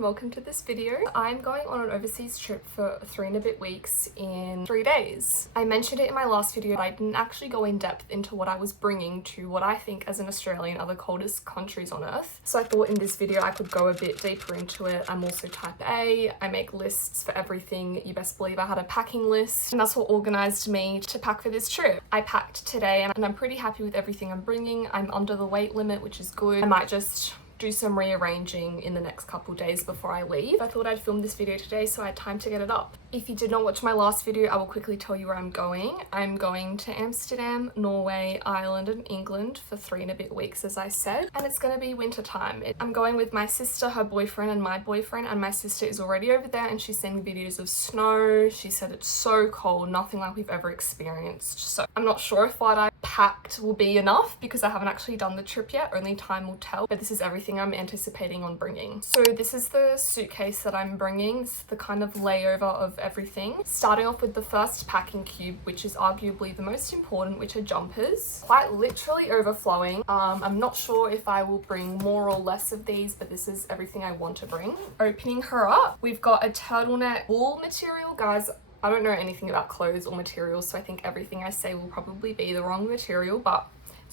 and welcome to this video. I'm going on an overseas trip for 3 and a bit weeks in 3 days. I mentioned it in my last video, but I didn't actually go in depth into what I was bringing to what I think as an Australian are the coldest countries on earth. So I thought in this video I could go a bit deeper into it. I'm also type A, I make lists for everything. You best believe I had a packing list, and that's what organised me to pack for this trip. I packed today and I'm pretty happy with everything I'm bringing. I'm under the weight limit, which is good. I might just do some rearranging in the next couple days before I leave. I thought I'd film this video today so I had time to get it up. If you did not watch my last video, I will quickly tell you where I'm going. I'm going to Amsterdam, Norway, Ireland and England for 3 and a bit weeks, as I said, and it's going to be winter time. I'm going with my sister, her boyfriend and my boyfriend, and my sister is already over there and she's sending videos of snow. She said it's so cold, nothing like we've ever experienced. So I'm not sure if what I packed will be enough because I haven't actually done the trip yet, only time will tell, but this is everything I'm anticipating on bringing. So this is the suitcase that I'm bringing. This is the kind of layover of everything. Starting off with the first packing cube, which is arguably the most important, which are jumpers. Quite literally overflowing. I'm not sure if I will bring more or less of these, but this is everything I want to bring. Opening her up, we've got a turtleneck wool material. Guys, I don't know anything about clothes or materials, so I think everything I say will probably be the wrong material, but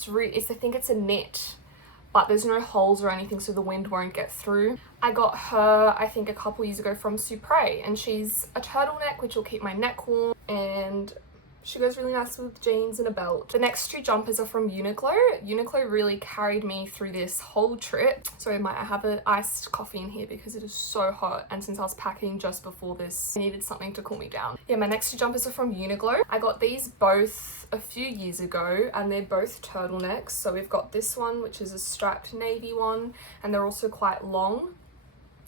I think it's a knit, but there's no holes or anything so the wind won't get through. I got her, I think, a couple years ago from Supre, and she's a turtleneck which will keep my neck warm, and she goes really nice with jeans and a belt. The next 2 jumpers are from Uniqlo. Uniqlo really carried me through this whole trip. So I have an iced coffee in here because it is so hot, and since I was packing just before this, I needed something to cool me down. Yeah, my next 2 jumpers are from Uniqlo. I got these both a few years ago and they're both turtlenecks. So we've got this one, which is a striped navy one, and they're also quite long,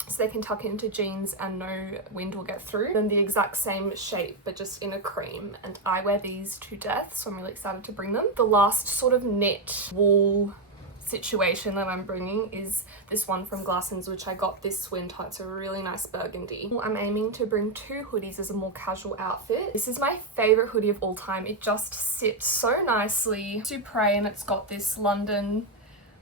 so they can tuck into jeans and no wind will get through. And the exact same shape but just in a cream, and I wear these to death, so I'm really excited to bring them. The last sort of knit wool situation that I'm bringing is this one from Glassons, which I got this winter. It's a really nice burgundy. I'm aiming to bring 2 hoodies as a more casual outfit. This is my favorite hoodie of all time. It just sits so nicely. Supre, and it's got this London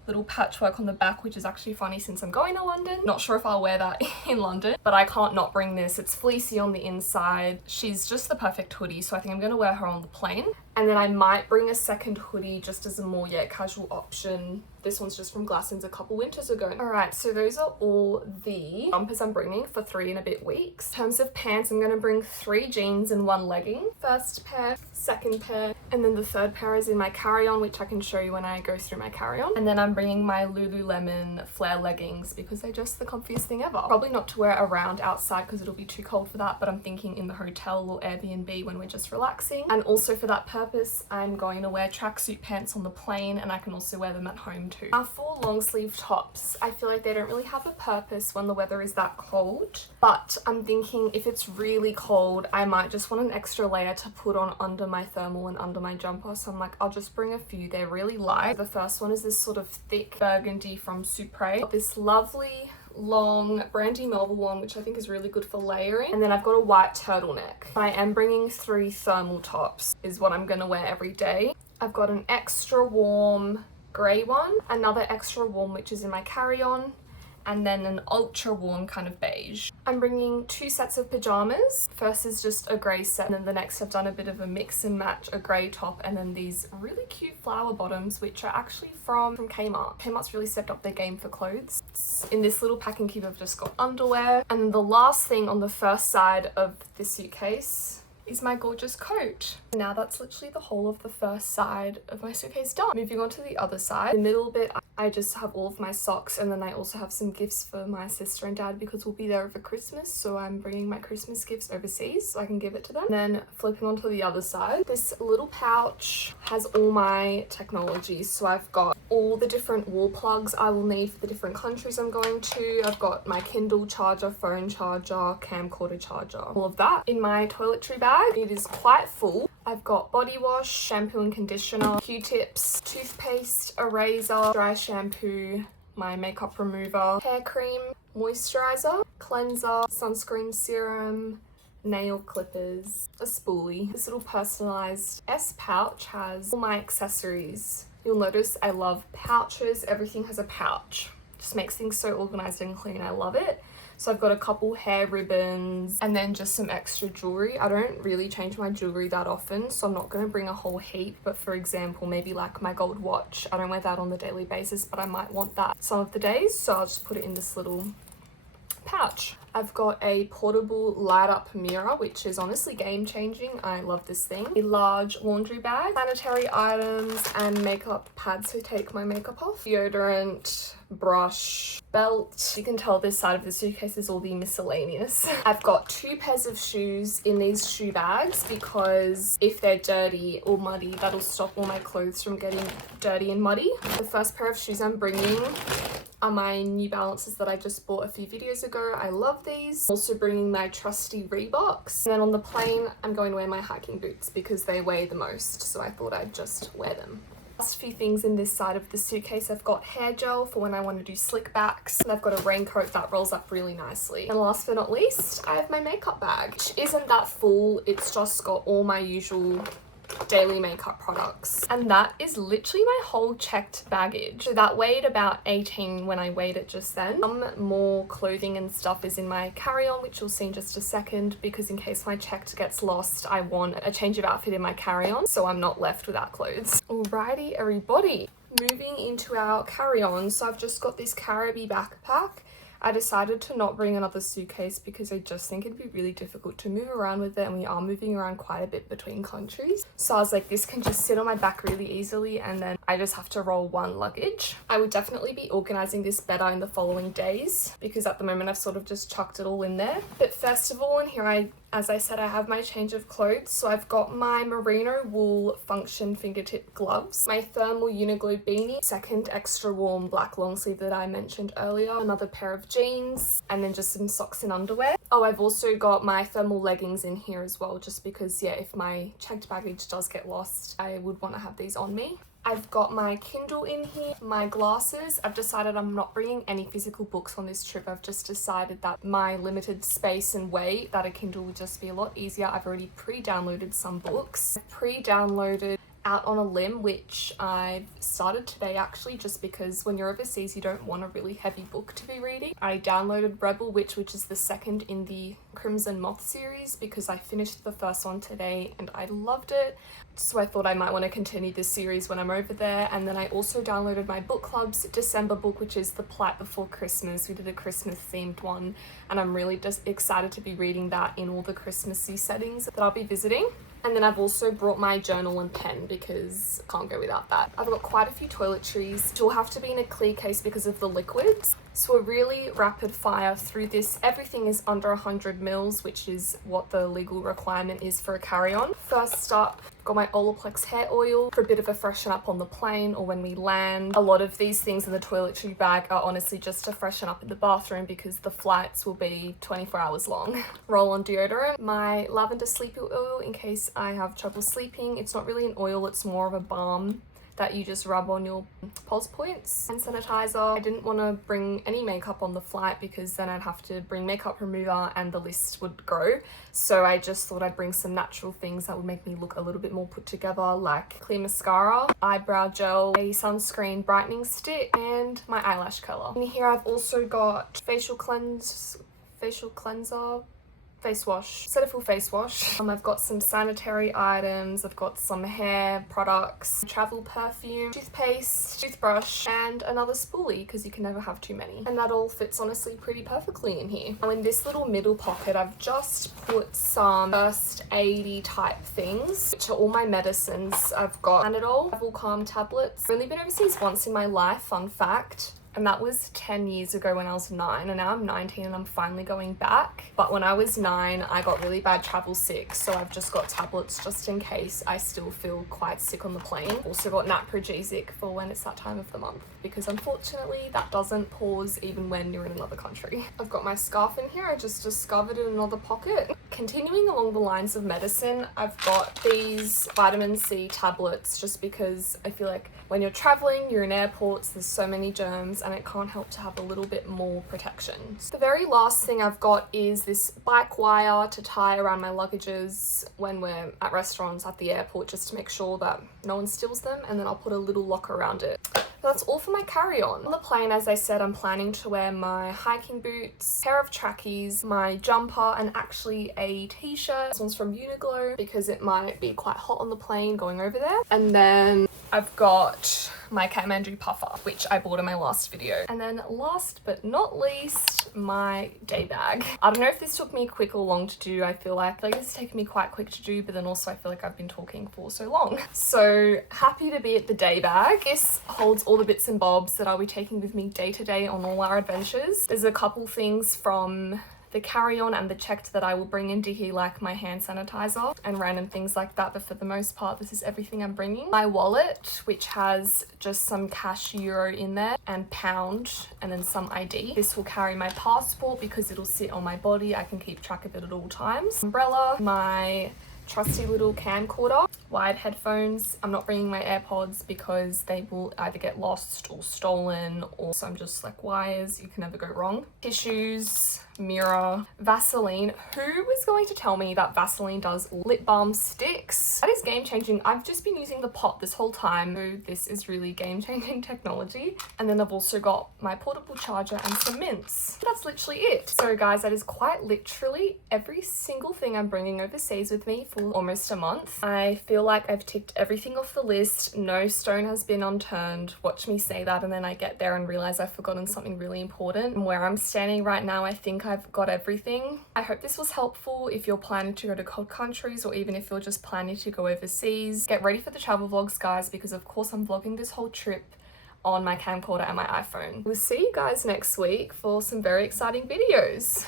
little patchwork on the back, which is actually funny since I'm going to London. Not sure if I'll wear that in London, but I can't not bring this. It's fleecy on the inside. She's just the perfect hoodie, so I think I'm going to wear her on the plane. And then I might bring a second hoodie just as a more casual option. This one's just from Glassons a couple winters ago. Alright, so those are all the jumpers I'm bringing for 3 and a bit weeks. In terms of pants, I'm going to bring 3 jeans and 1 legging. First pair, second pair, and then the third pair is in my carry-on, which I can show you when I go through my carry-on. And then I'm bringing my Lululemon flare leggings because they're just the comfiest thing ever. Probably not to wear around outside because it'll be too cold for that, but I'm thinking in the hotel or Airbnb when we're just relaxing. And also for that purpose, I'm going to wear tracksuit pants on the plane, and I can also wear them at home too. Our 4 long sleeve tops, I feel like they don't really have a purpose when the weather is that cold, but I'm thinking if it's really cold, I might just want an extra layer to put on under my thermal and under my jumper, so I'm like, I'll just bring a few. They're really light. The first one is this sort of thick burgundy from Supre. Got this lovely long Brandy Melville one, which I think is really good for layering, and then I've got a white turtleneck. I am bringing 3 thermal tops is what I'm gonna wear every day. I've got an extra warm grey one, another extra warm which is in my carry-on, and then an ultra warm kind of beige. I'm bringing 2 sets of pajamas. First is just a grey set, and then the next I've done a bit of a mix and match, a grey top, and then these really cute flower bottoms, which are actually from Kmart. Kmart's really stepped up their game for clothes. In this little packing cube I've just got underwear, and the last thing on the first side of the suitcase is my gorgeous coat. Now that's literally the whole of the first side of my suitcase done. Moving on to the other side. The middle bit, I just have all of my socks, and then I also have some gifts for my sister and dad because we'll be there over Christmas, so I'm bringing my Christmas gifts overseas so I can give it to them. And then flipping onto the other side, this little pouch has all my technology. So I've got all the different wall plugs I will need for the different countries I'm going to. I've got my Kindle charger, phone charger, camcorder charger, all of that. In my toiletry bag, it is quite full. I've got body wash, shampoo and conditioner, Q-tips, toothpaste, a razor, dry shampoo, my makeup remover, hair cream, moisturizer, cleanser, sunscreen serum, nail clippers, a spoolie. This little personalized S pouch has all my accessories. You'll notice I love pouches. Everything has a pouch. Just makes things so organized and clean. I love it. So I've got a couple hair ribbons and then just some extra jewelry. I don't really change my jewelry that often, so I'm not going to bring a whole heap. But for example, maybe like my gold watch, I don't wear that on the daily basis, but I might want that some of the days. So I'll just put it in this little pouch. I've got a portable light up mirror, which is honestly game changing. I love this thing. A large laundry bag, sanitary items and makeup pads to take my makeup off, deodorant, brush, belt. You can tell this side of the suitcase is all the miscellaneous. I've got 2 pairs of shoes in these shoe bags because if they're dirty or muddy, that'll stop all my clothes from getting dirty and muddy. The first pair of shoes I'm bringing are my New Balances that I just bought a few videos ago. I love these. Also bringing my trusty Reeboks. And then on the plane, I'm going to wear my hiking boots because they weigh the most, so I thought I'd just wear them. Last few things in this side of the suitcase, I've got hair gel for when I want to do slick backs, and I've got a raincoat that rolls up really nicely. And last but not least, I have my makeup bag, which isn't that full. It's just got all my usual daily makeup products, and that is literally my whole checked baggage. So that weighed about 18 when I weighed it just then. Some more clothing and stuff is in my carry-on, which you'll see in just a second, because in case my checked gets lost, I want a change of outfit in my carry-on so I'm not left without clothes. Alrighty everybody, moving into our carry-on. So I've just got this Caribbee backpack. I decided to not bring another suitcase because I just think it'd be really difficult to move around with it, and we are moving around quite a bit between countries. So I was like, this can just sit on my back really easily and then I just have to roll one luggage. I would definitely be organizing this better in the following days because at the moment I've sort of just chucked it all in there. But first of all, and here as I said, I have my change of clothes. So I've got my merino wool function fingertip gloves, my thermal Uniglue beanie, second extra warm black long sleeve that I mentioned earlier, another pair of jeans, and then just some socks and underwear. Oh, I've also got my thermal leggings in here as well, just because, yeah, if my checked baggage does get lost, I would want to have these on me. I've got my Kindle in here, my glasses. I've decided I'm not bringing any physical books on this trip. I've just decided that my limited space and weight, that a Kindle would just be a lot easier. I've already pre-downloaded some books. I've pre-downloaded Out on a Limb, which I've started today actually, just because when you're overseas you don't want a really heavy book to be reading. I downloaded Rebel Witch, which is the second in the Crimson Moth series, because I finished the first one today and I loved it. So I thought I might want to continue this series when I'm over there. And then I also downloaded my book club's December book, which is The Plight Before Christmas. We did a Christmas themed one and I'm really just excited to be reading that in all the Christmassy settings that I'll be visiting. And then I've also brought my journal and pen because I can't go without that. I've got quite a few toiletries, which will have to be in a clear case because of the liquids. So a really rapid fire through this. Everything is under 100 mils, which is what the legal requirement is for a carry-on. First up, got my Olaplex hair oil for a bit of a freshen up on the plane or when we land. A lot of these things in the toiletry bag are honestly just to freshen up in the bathroom because the flights will be 24 hours long. Roll-on deodorant, my lavender sleepy oil in case I have trouble sleeping. It's not really an oil, it's more of a balm that you just rub on your pulse points. And sanitizer. I didn't want to bring any makeup on the flight because then I'd have to bring makeup remover and the list would grow. So I just thought I'd bring some natural things that would make me look a little bit more put together, like clear mascara, eyebrow gel, a sunscreen brightening stick, and my eyelash color. In here I've also got facial cleanser, face wash, Cetaphil face wash. I've got some sanitary items, I've got some hair products, travel perfume, toothpaste, toothbrush, and another spoolie because you can never have too many. And that all fits honestly pretty perfectly in here. Now in this little middle pocket, I've just put some first aidy type things, which are all my medicines. I've got Panadol, travel calm tablets. I've only been overseas once in my life, fun fact. And that was 10 years ago when I was 9, and now I'm 19 and I'm finally going back. But when I was 9, I got really bad travel sick, so I've just got tablets just in case I still feel quite sick on the plane. Also got naprogesic for when it's that time of the month, because unfortunately that doesn't pause even when you're in another country. I've got my scarf in here, I just discovered in another pocket. Continuing along the lines of medicine, I've got these vitamin C tablets just because I feel like when you're traveling, you're in airports, there's so many germs and it can't help to have a little bit more protection. The very last thing I've got is this bike wire to tie around my luggages when we're at restaurants at the airport, just to make sure that no one steals them, and then I'll put a little lock around it. That's all for my carry-on. On the plane, as I said, I'm planning to wear my hiking boots, pair of trackies, my jumper, and actually a t-shirt. This one's from Uniqlo because it might be quite hot on the plane going over there. And then I've got my Kathmandu puffer, which I bought in my last video. And then last but not least, my day bag. I don't know if this took me quick or long to do. I feel like it's taken me quite quick to do, but then also I feel like I've been talking for so long. So happy to be at the day bag. This holds all the bits and bobs that I'll be taking with me day to day on all our adventures. There's a couple things from the carry-on and the checked that I will bring into here, like my hand sanitizer and random things like that, but for the most part this is everything I'm bringing. My wallet, which has just some cash, euro in there, and pound, and then some ID. This will carry my passport because it'll sit on my body. I can keep track of it at all times. Umbrella, my trusty little camcorder, wired headphones. I'm not bringing my AirPods because they will either get lost or stolen, or some just like wires, you can never go wrong. Tissues, mirror, Vaseline. Who was going to tell me that Vaseline does lip balm sticks? That is game changing. I've just been using the pot this whole time, so this is really game changing technology. And then I've also got my portable charger and some mints. That's literally it. So guys, that is quite literally every single thing I'm bringing overseas with me for almost a month. I feel like I've ticked everything off the list. No stone has been unturned. Watch me say that and then I get there and realize I've forgotten something really important. And where I'm standing right now, I think I've got everything. I hope this was helpful if you're planning to go to cold countries, or even if you're just planning to go overseas. Get ready for the travel vlogs, guys, because of course I'm vlogging this whole trip on my camcorder and my iPhone. We'll see you guys next week for some very exciting videos.